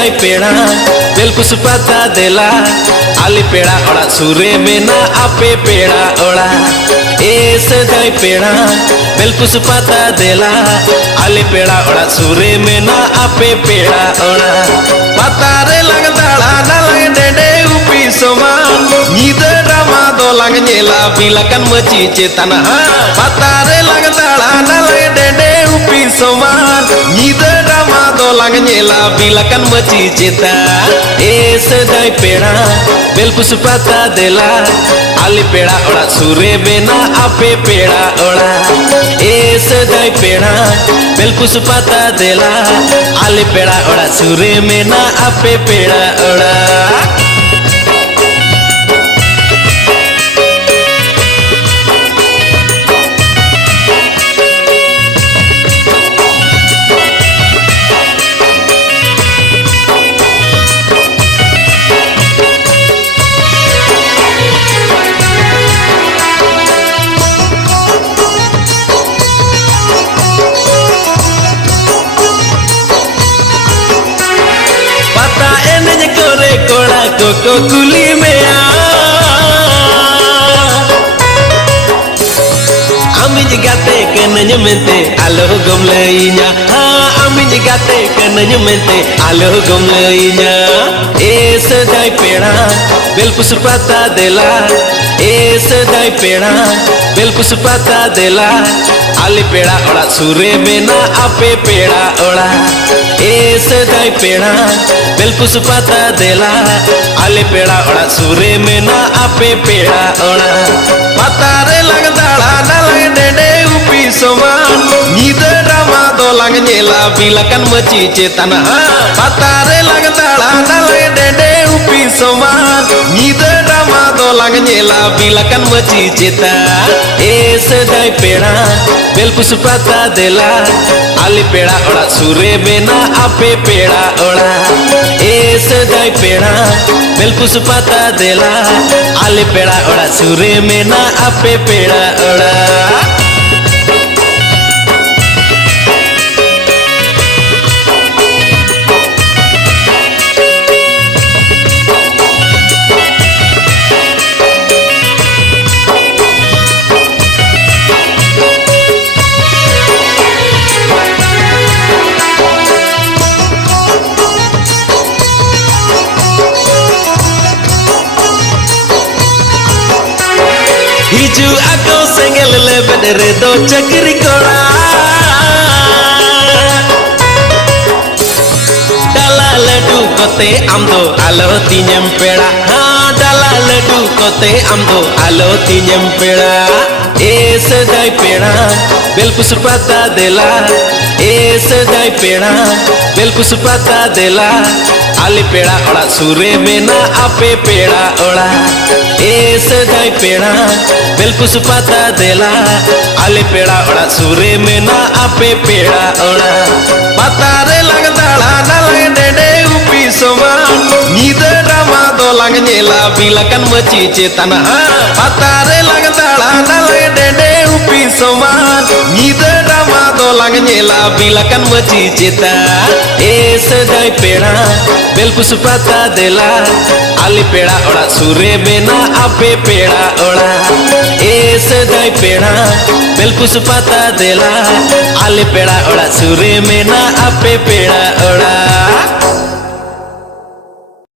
दाई पेड़ा बेलकुस पाता देला आली पेड़ा ओड़ा सुरे में ना आपे पेड़ा ओड़ा ऐसे दाई पेड़ा बेलकुस पाता देला आली पेड़ा ओड़ा सुरे में ना आपे पेड़ा ओड़ा पातारे लग दाड़ा ना लग डेडे उपी समान नीदे ड्रामा दो लग नेला बिलकन मची चेतना पातारे लग दाड़ा ना लग डेडे उपी समान नीदे ड्रामा दो लग नेला बिलकन मची चेता ऐसे दाई पेड़ा बेलकुस पाता देला आली पेड़ा ओड़ा सुरे बेना आपे पेड़ा ओड़ा ऐसे दाई पेड़ा बेलकुस पाता देला आली पेड़ा ओड़ा सुरे में ना आपे पेड़ा ओड़ा को कुली में अमिज गाते कनज मेंते आलो गमलइना अमिज गाते कनज मेंते आलो गमलइना ऐसे दाई पेड़ा बेलकुस पाता देला ऐसे दाई पेड़ा बेलकुस पाता देला आली पेड़ा ओड़ा सुरे में ना आपे पेड़ा ओड़ा ऐसे दाई पेड़ा बेलकुस पाता देला आली पेड़ा ओड़ा सुरे में ना आपे पेड़ा ओड़ा पातारे लग दाड़ा ना लग डेडे उपी समान नीदे ड्रामा दो लग नेला बिलकन मची चेतना पातारे लग दाड़ा ना लग डेडे उपी समान नीदे ड्रामा दो लग नेला बिलकन मची चेता ऐसे दाई पेड़ा बेलकुस पाता देला आली पेड़ा ओड़ा सुरे में ना आपे पेड़ा ओड़ा ऐसे दाई पेड़ा बेलकुस पाता देला आली पेड़ा ओड़ा सुरे में ना आपे पेड़ा ओड़ा हिजू आको सेंगल ले बेडरे दो चकरी कोड़ा डाला लड्डू कोते आम दो आलो तीनम पेड़ा हाँ डाला लड्डू कोते आम दो आलो तीनम पेड़ा ऐसे दाई पेड़ा बेलकुस पाता देला ऐसे दाई पेड़ा बेलकुस पाता देला आली पेड़ा ओड़ा सुरे में ना आपे पेड़ा ओड़ा ऐसे दाई पेड़ा बेलकुस पाता देला आली पेड़ा ओड़ा सुरे में ना आपे पेड़ा ओड़ा पातारे लग दाड़ा ना लग डेडे उपी समान नीदे ड्रामा दो लग नेला बिलकन मची चेतना पातारे लग दाड़ा ना लग डेडे उपी समान नीदे ड्रामा दो लग नेला बिलकन मची चेता ऐसे दाई पेड़ा बेलकुस पाता देला आली पेड़ा ओड़ा सुरे में ना आपे पेड़ा ओड़ा ऐसे दाई पेड़ा बेलकुस पाता देला आली पेड़ा ओड़ा सुरे में ना आपे पेड़ा ओड़ा।